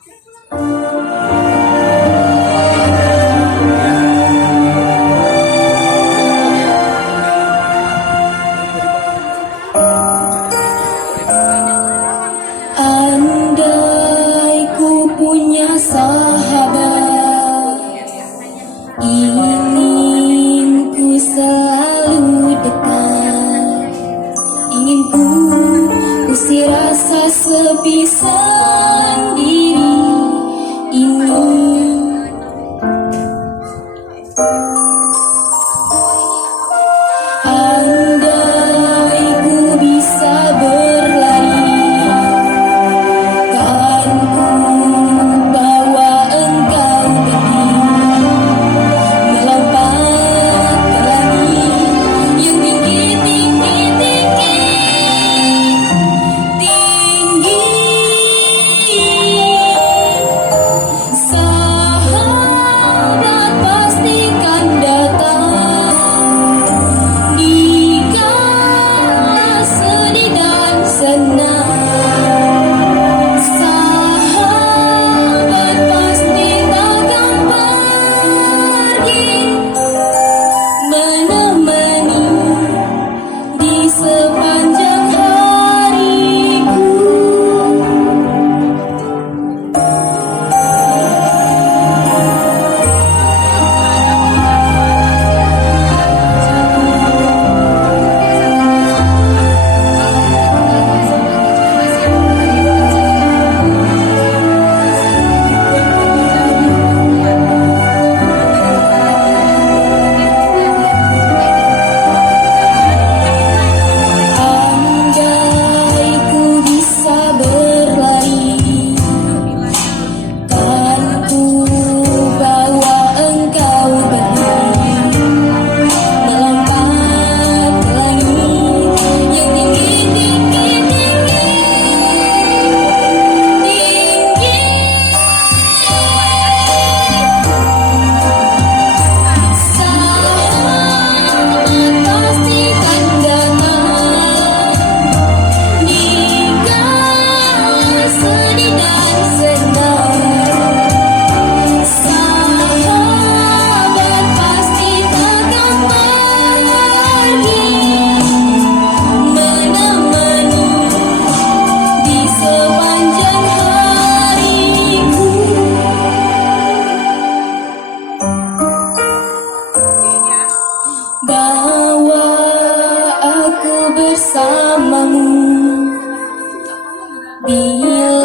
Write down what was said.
Andai ku punya sahabat, ingin ku selalu dekat, ingin ku usir rasa sepi sendiri ini. Andai ku bisa berlari, kan ku bawa engkau pergi, melompat ke langit yang tinggi, tinggi, tinggi, tinggi. Sahabat pastikan datang di kala sedih dan senang. Sahabat pasti takkan pergi, menemani di sepanjang hariku. Andai ku bisa berlari, kan ku bawa engkau pergi, melompat ke langit yang tinggi, tinggi, tinggi, tinggi. Sahabat pastikan datang di kala sedih dan senang. Sahabat pasti takkan pergi, menemani di sepanjang hariku. Bawa aku bersamamu bila